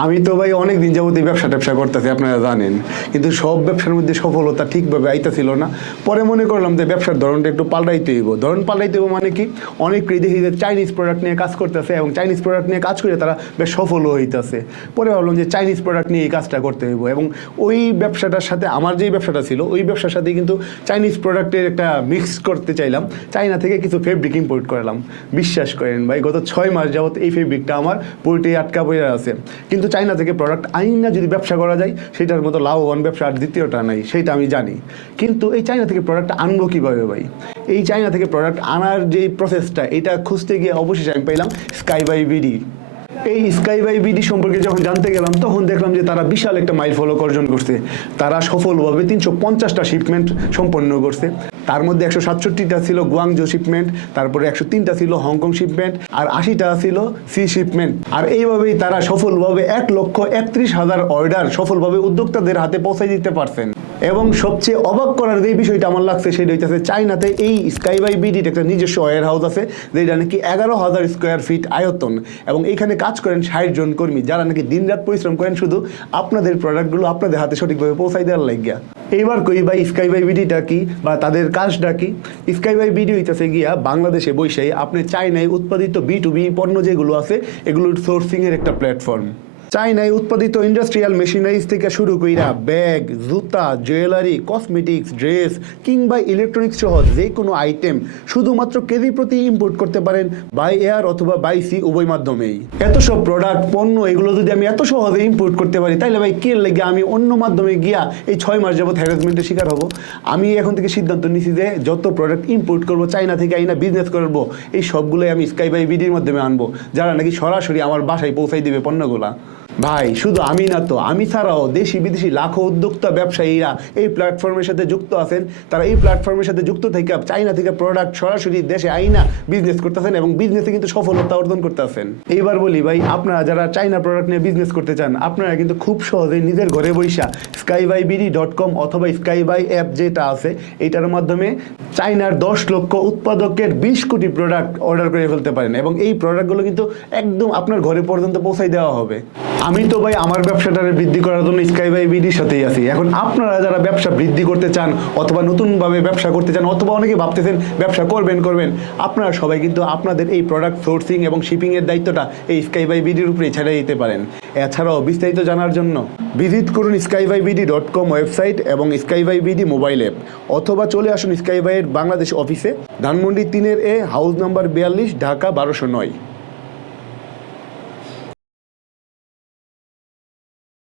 আমি তো ভাই অনেক দিন যাবত এই ব্যবসা ট্যাবসা করতেছি, আপনারা জানেন। কিন্তু সব ব্যবসার মধ্যে সফলতা ঠিকভাবে আইতেছিল না। পরে মনে করলাম যে ব্যবসার ধরনটা একটু পাল্টাইতে হইব। ধরন পাল্টাইতে হইব মানে কি? অনেকেই দেখি যে চাইনিজ প্রোডাক্ট নিয়ে কাজ করতেছে এবং চাইনিজ প্রোডাক্ট নিয়ে কাজ করে তারা বেশ সফলও হইতেছে। পরে ভাবলাম যে চাইনিজ প্রোডাক্ট নিয়ে এই কাজটা করতে হইব এবং ওই ব্যবসাটার সাথে, আমার যেই ব্যবসাটা ছিল, ওই ব্যবসার সাথে কিন্তু চাইনিজ প্রোডাক্টের একটা মিক্স করতে চাইলাম। চাইনা থেকে কিছু ফেব্রিক ইম্পোর্ট করলাম। বিশ্বাস করেন ভাই, গত ছয় মাস যাবত এই ফেব্রিকটা আমার পুরোটি আটকা পড়ে আছে। কিন্তু চাইনা থেকে প্রোডাক্ট আইন না যদি ব্যবসা করা যায়, সেটার মতো লাভবান ব্যবসা আর দ্বিতীয়টা নাই, সেটা আমি জানি। কিন্তু এই চাইনা থেকে প্রোডাক্ট আনব কীভাবে ভাই? এই চাইনা থেকে প্রোডাক্ট আনার যে প্রসেসটা এটা খুঁজতে গিয়ে অবশেষে আমি পাইলাম স্কাই বাই বিডি এই স্কাই বাই বিডি সম্পর্কে যখন জানতে গেলাম, তখন দেখলাম যে তারা বিশাল একটা মাইল ফলক অর্জন করছে। তারা সফলভাবে তিনশো পঞ্চাশটা শিপমেন্ট সম্পন্ন করছে। তার মধ্যে একশো সাতষট্টিটা ছিল গুয়াংজো শিপমেন্ট তারপরে একশো তিনটা ছিল হংকং শিপমেন্ট আর আশিটা ছিল সি শিপমেন্ট আর এইভাবেই তারা সফলভাবে এক লক্ষ একত্রিশ হাজার অর্ডার সফলভাবে উদ্যোক্তাদের হাতে পৌঁছে দিতে পারছেন। এবং সবচেয়ে অবাক করার যে বিষয়টা আমার লাগছে সেটা হইতেছে চাইনাতে এই স্কাই বাই বিডির একটা নিজস্ব ওয়ার হাউস আছে, যেটা নাকি এগারো হাজার স্কোয়ার ফিট আয়তন। এবং এইখানে কাজ করেন ষাট জন কর্মী, যারা নাকি দিনরাত পরিশ্রম করেন শুধু আপনাদের প্রোডাক্টগুলো আপনাদের হাতে সঠিকভাবে পৌঁছাই দেওয়ার লাগিয়া। এইবার কই বা স্কাই বাই বিডিটা কি বা তাদের কাজটা কি? স্কাই বাই বিডি হইতেছে গিয়া বাংলাদেশে বৈশাই আপনি চাইনায় উৎপাদিত বি টু বি পণ্য যেগুলো আছে, এগুলোর সোর্সিং এর একটা প্ল্যাটফর্ম চাইনায় উৎপাদিত ইন্ডাস্ট্রিয়াল মেশিনারিজ থেকে শুরু কইরা ব্যাগ, জুতা, জুয়েলারি, কসমেটিক্স, ড্রেস কিংবা ইলেকট্রনিক্স সহ যে কোনো আইটেম শুধুমাত্র কেজি প্রতি ইম্পোর্ট করতে পারেন বাই এয়ার অথবা বাই সি উভয় মাধ্যমেই। এত সব প্রোডাক্ট পণ্য, এগুলো যদি আমি এত সহজে ইম্পোর্ট করতে পারি তাহলে ভাই কে লেগে আমি অন্য মাধ্যমে গিয়া এই ছয় মাস যাবত হ্যারাসমেন্টের শিকার হব? আমি এখন থেকে সিদ্ধান্ত নিছি যে যত প্রোডাক্ট ইম্পোর্ট করব চাইনা থেকে আইনা বিজনেস করব, এই সবগুলোই আমি স্কাই বাই বিডির মাধ্যমে আনব, যারা নাকি সরাসরি আমার বাসায় পৌঁছাই দিবে পণ্যগুলা। ভাই, শুধু আমি না তো, আমি ছাড়াও দেশি বিদেশি লাখো উদ্যোক্তা ব্যবসায়ীরা এই প্ল্যাটফর্মের সাথে যুক্ত আছেন। তারা এই প্ল্যাটফর্মের সাথে যুক্ত থেকে চাইনা থেকে প্রোডাক্ট সরাসরি দেশে আইনা বিজনেস করতেছেন এবং বিজনেসে কিন্তু সফলতা অর্জন করতেছেন। এইবার বলি ভাই, আপনারা যারা চাইনা প্রোডাক্ট নিয়ে বিজনেস করতে চান, আপনারা কিন্তু খুব সহজে নিজের ঘরে বৈশা sky buy BD dot com অথবা স্কাই বাই অ্যাপ যেটা আছে, এটার মাধ্যমে চাইনার দশ লক্ষ উৎপাদকের বিশ কোটি প্রোডাক্ট অর্ডার করে ফেলতে পারেন। এবং এই প্রোডাক্টগুলো কিন্তু একদম আপনার ঘরে পর্যন্ত পৌঁছাই দেওয়া হবে। আমি তো ভাই আমার ব্যবসাটারে বৃদ্ধি করার জন্য স্কাই বাই বিডির সাথেই আছি। এখন আপনারা যারা ব্যবসা বৃদ্ধি করতে চান, অথবা নতুনভাবে ব্যবসা করতে চান, অথবা অনেকে ভাবতেছেন ব্যবসা করবেন করবেন, আপনারা সবাই কিন্তু আপনাদের এই প্রোডাক্ট সোর্সিং এবং শিপিংয়ের দায়িত্বটা এই স্কাই বাই বিডির উপরে ছেড়ে দিতে পারেন। এছাড়াও বিস্তারিত জানার জন্য ভিজিট করুন sky buy BD dot com website এবং sky buy BD mobile app, অথবা চলে আসুন স্কাই বাইয়ের বাংলাদেশ অফিসে, ধানমন্ডি তিনের এ, হাউস নাম্বার বিয়াল্লিশ, ঢাকা বারোশো নয়।